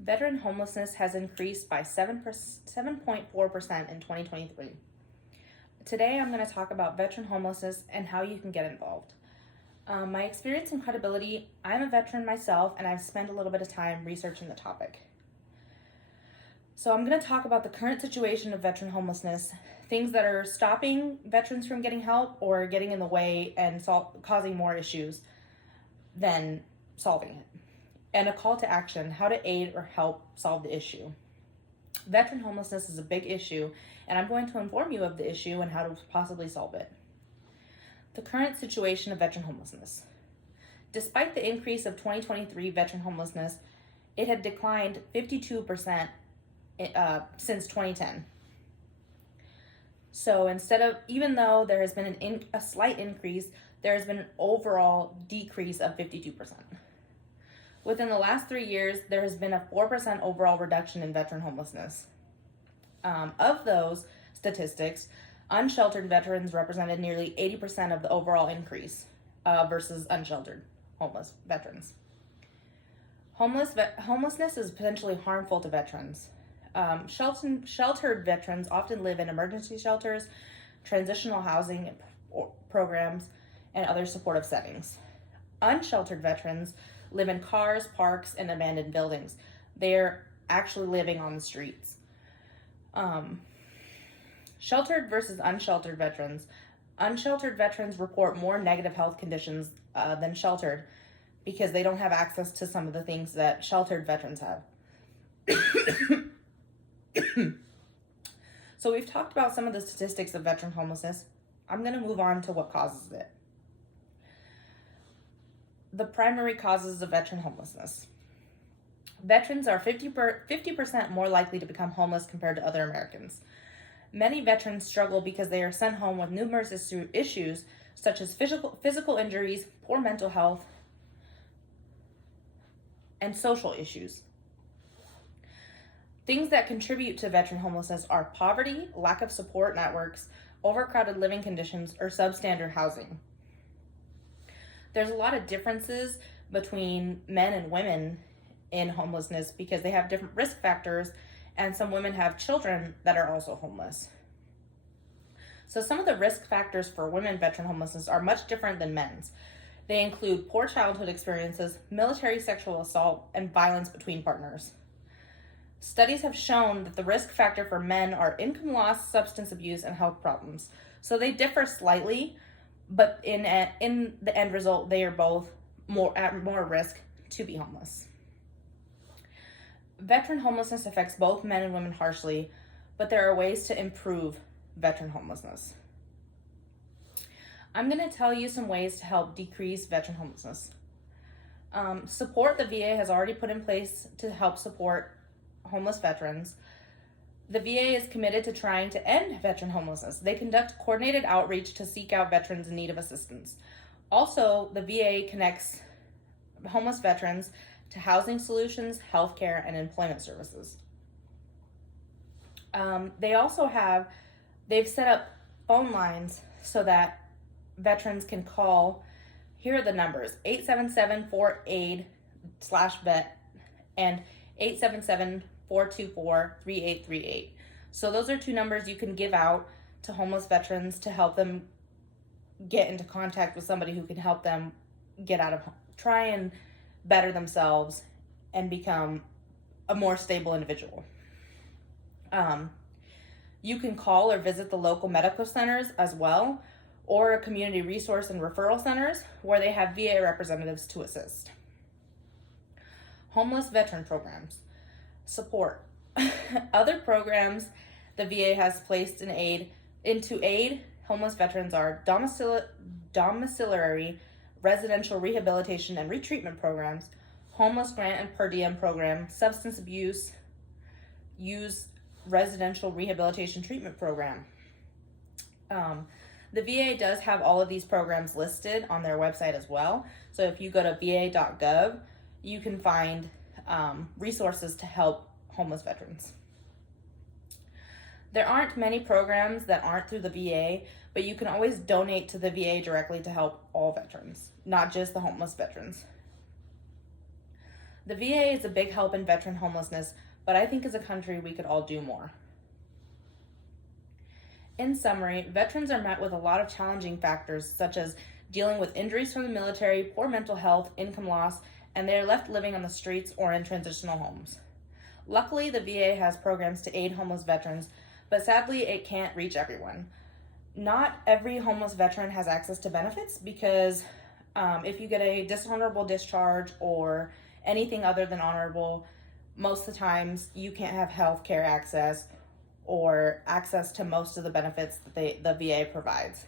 Veteran homelessness has increased by 7.4% in 2023. Today, I'm going to talk about veteran homelessness and how you can get involved. My experience and credibility: I'm a veteran myself, and I've spent a little bit of time researching the topic. So I'm going to talk about the current situation of veteran homelessness, things that are stopping veterans from getting help or getting in the way and causing more issues than solving it, and a call to action: how to aid or help solve the issue. Veteran homelessness is a big issue, and I'm going to inform you of the issue and how to possibly solve it. The current situation of veteran homelessness. Despite the increase of 2023 veteran homelessness, it had declined 52% since 2010. So even though there has been a slight increase, there has been an overall decrease of 52%. Within the last 3 years, there has been a 4% overall reduction in veteran homelessness. Of those statistics, unsheltered veterans represented nearly 80% of the overall increase versus unsheltered homeless veterans. Homelessness is potentially harmful to veterans. Sheltered veterans often live in emergency shelters, transitional housing programs, and other supportive settings. Unsheltered veterans live in cars, parks, and abandoned buildings. They're actually living on the streets. Sheltered versus unsheltered veterans. Unsheltered veterans report more negative health conditions than sheltered because they don't have access to some of the things that sheltered veterans have. So we've talked about some of the statistics of veteran homelessness. I'm going to move on to what causes it. The primary causes of veteran homelessness. Veterans are 50% more likely to become homeless compared to other Americans. Many veterans struggle because they are sent home with numerous issues such as physical injuries, poor mental health, and social issues. Things that contribute to veteran homelessness are poverty, lack of support networks, overcrowded living conditions, or substandard housing. There's a lot of differences between men and women in homelessness because they have different risk factors, and some women have children that are also homeless. So some of the risk factors for women veteran homelessness are much different than men's. They include poor childhood experiences, military sexual assault, and violence between partners. Studies have shown that the risk factor for men are income loss, substance abuse, and health problems. So they differ slightly, but in the end result, they are both at more risk to be homeless. Veteran homelessness affects both men and women harshly, but there are ways to improve veteran homelessness. I'm going to tell you some ways to help decrease veteran homelessness. Support the VA has already put in place to help support homeless veterans. The VA is committed to trying to end veteran homelessness. They conduct coordinated outreach to seek out veterans in need of assistance. Also, the VA connects homeless veterans to housing solutions, healthcare, and employment services. They've set up phone lines so that veterans can call. Here are the numbers: 877-4AID/vet and 877-424-3838. So those are two numbers you can give out to homeless veterans to help them get into contact with somebody who can help them try and better themselves and become a more stable individual. You can call or visit the local medical centers as well, or community resource and referral centers where they have VA representatives to assist. Homeless veteran programs. Support. Other programs the VA has placed into aid homeless veterans are domiciliary residential rehabilitation and retreatment programs, homeless grant and per diem program, substance abuse use residential rehabilitation treatment program. The VA does have all of these programs listed on their website as well. So if you go to va.gov, you can find resources to help homeless veterans. There aren't many programs that aren't through the VA, but you can always donate to the VA directly to help all veterans, not just the homeless veterans. The VA is a big help in veteran homelessness, but I think as a country we could all do more. In summary, veterans are met with a lot of challenging factors such as dealing with injuries from the military, poor mental health, income loss, and they are left living on the streets or in transitional homes. Luckily, the VA has programs to aid homeless veterans, but sadly it can't reach everyone. Not every homeless veteran has access to benefits because if you get a dishonorable discharge or anything other than honorable, most of the times you can't have health care access or access to most of the benefits that the VA provides.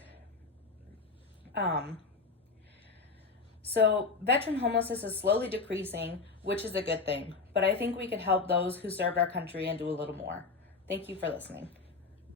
So veteran homelessness is slowly decreasing, which is a good thing, but I think we could help those who served our country and do a little more. Thank you for listening.